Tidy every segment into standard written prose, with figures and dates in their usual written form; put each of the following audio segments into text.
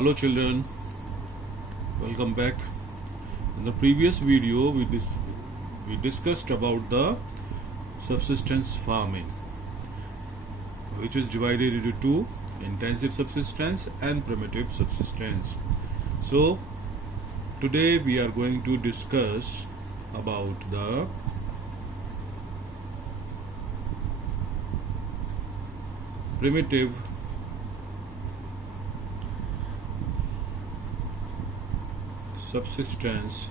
Hello children, welcome back. In the previous video we discussed about the subsistence farming, which is divided into two: intensive subsistence and primitive subsistence. So today we are going to discuss about the primitive subsistence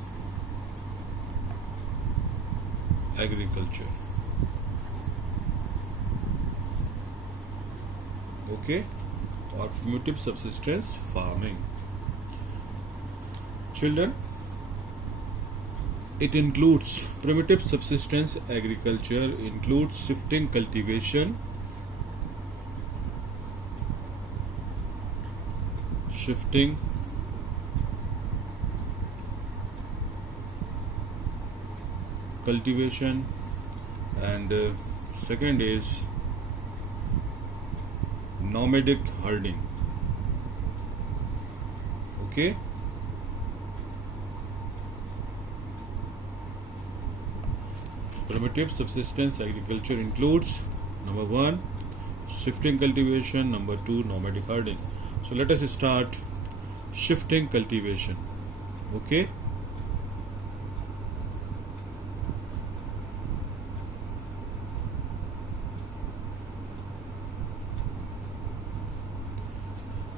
agriculture. Okay, or primitive subsistence farming. Children, it includes primitive subsistence agriculture includes shifting cultivation, and second is nomadic herding. Okay, primitive subsistence agriculture includes number 1 shifting cultivation, number 2 nomadic herding. So let us start shifting cultivation. Okay,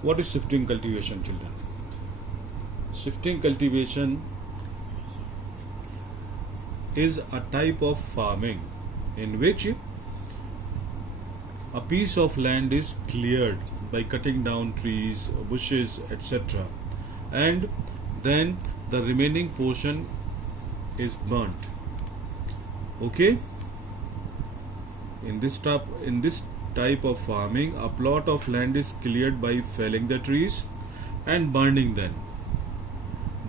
what is shifting cultivation, children? Shifting cultivation is a type of farming in which a piece of land is cleared by cutting down trees, bushes, etc., and then the remaining portion is burnt. Okay, in this type of farming, a plot of land is cleared by felling the trees and burning them.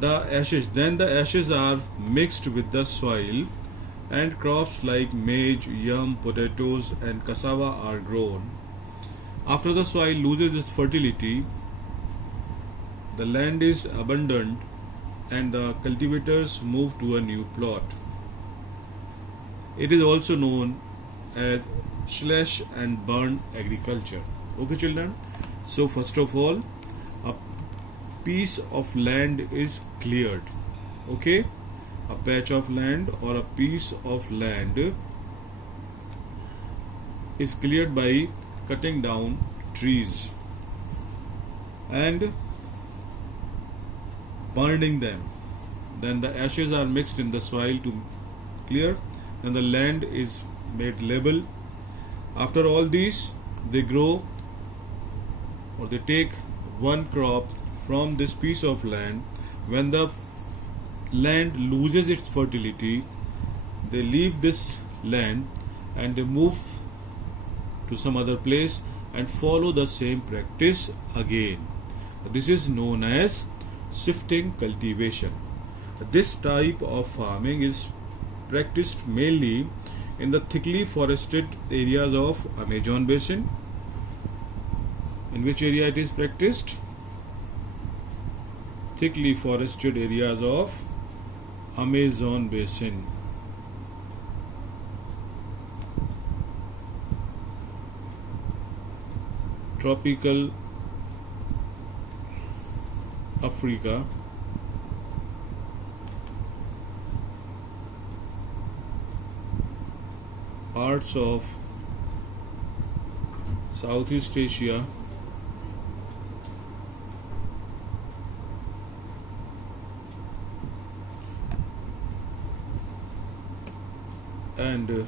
The ashes are mixed with the soil, and crops like maize, yam, potatoes, and cassava are grown. After the soil loses its fertility, the land is abandoned and the cultivators move to a new plot. It is also known as slash and burn agriculture. Okay, children. So first of all, a piece of land is cleared. Okay, a patch of land or a piece of land is cleared by cutting down trees and burning them. Then the ashes are mixed in the soil to clear, and the land is made level. After all these, they grow or they take one crop from this piece of land. When the land loses its fertility, they leave this land and they move to some other place and follow the same practice again. This is known as shifting cultivation. This type of farming is practiced mainly in the thickly forested areas of Amazon basin. In which area it is practiced? Thickly forested areas of Amazon basin. Tropical Africa, parts of Southeast Asia, and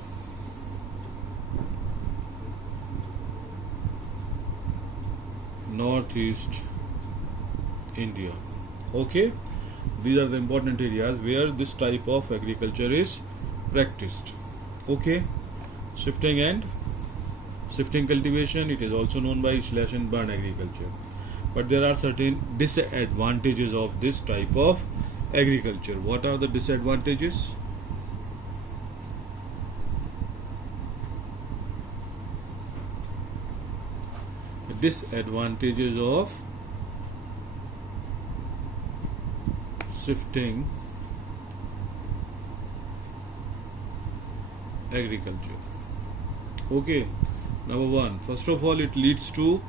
Northeast India. Okay, these are the important areas where this type of agriculture is practiced. Okay, shifting cultivation, it is also known by slash and burn agriculture. But there are certain disadvantages of this type of agriculture. What are the disadvantages? Disadvantages of shifting agriculture. Okay, number one, first of all, it leads to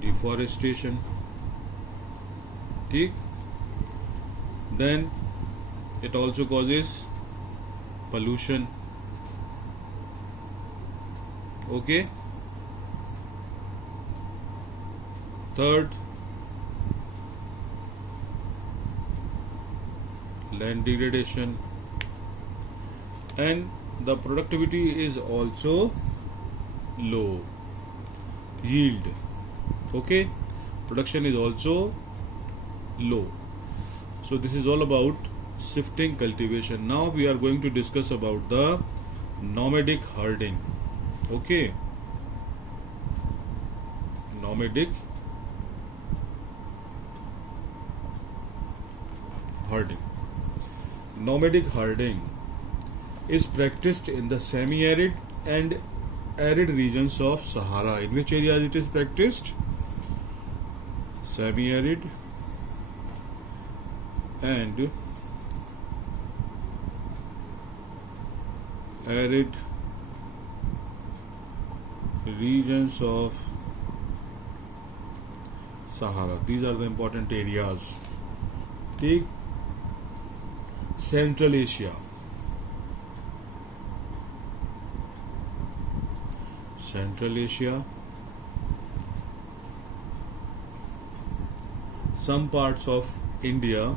deforestation. ठीक? Then it also causes pollution. Okay. Third, land degradation, and the productivity is also low. Yield, okay, production is also low. So this is all about shifting cultivation. Now we are going to discuss about the nomadic herding. Okay, nomadic herding. Nomadic herding is practiced in the semi-arid and arid regions of Sahara. In which areas it is practiced? Semi-arid and arid regions of Sahara. These are the important areas. Take Central Asia. Central Asia, some parts of India,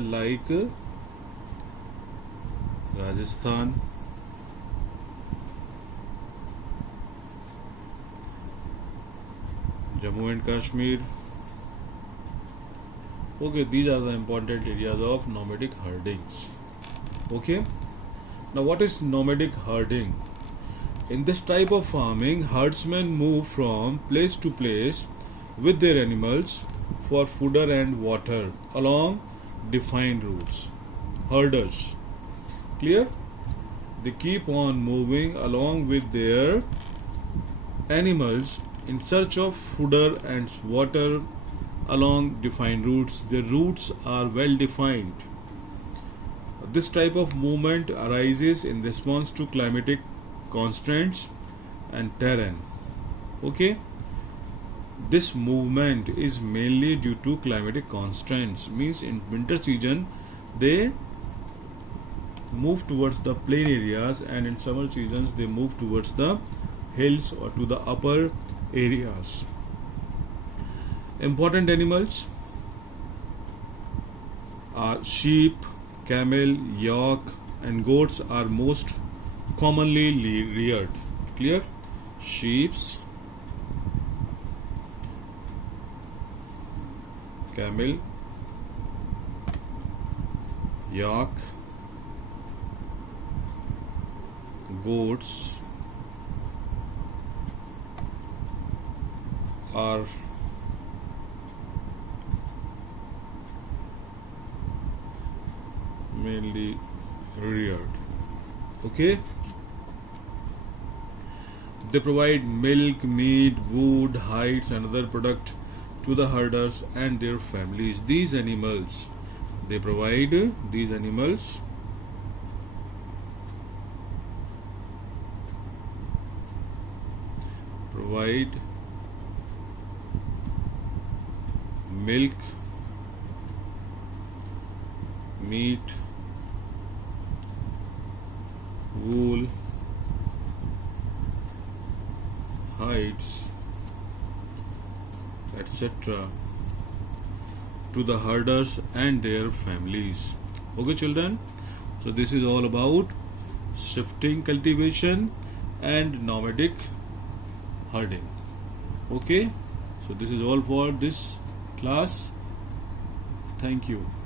like Rajasthan, Jammu and Kashmir. Okay, these are the important areas of nomadic herdings. Okay, now what is nomadic herding? In this type of farming, herdsmen move from place to place with their animals for fodder and water along defined routes. Herders, clear? They keep on moving along with their animals in search of fodder and water along defined routes. The routes are well defined. This type of movement arises in response to climatic constraints and terrain. Okay, this movement is mainly due to climatic constraints. Means in winter season they move towards the plain areas, and in summer seasons they move towards the hills or to the upper areas. Important animals are sheep, camel, yak, and goats are most commonly reared. Clear? Sheep, camel, yak, goats are mainly reared. Okay, they provide milk, meat, wood, hides, and other product to the herders and their families. These animals provide milk, meat, wool, hides, etc. to the herders and their families. Okay, children, so this is all about shifting cultivation and nomadic herding. Okay, so this is all for this class. Thank you.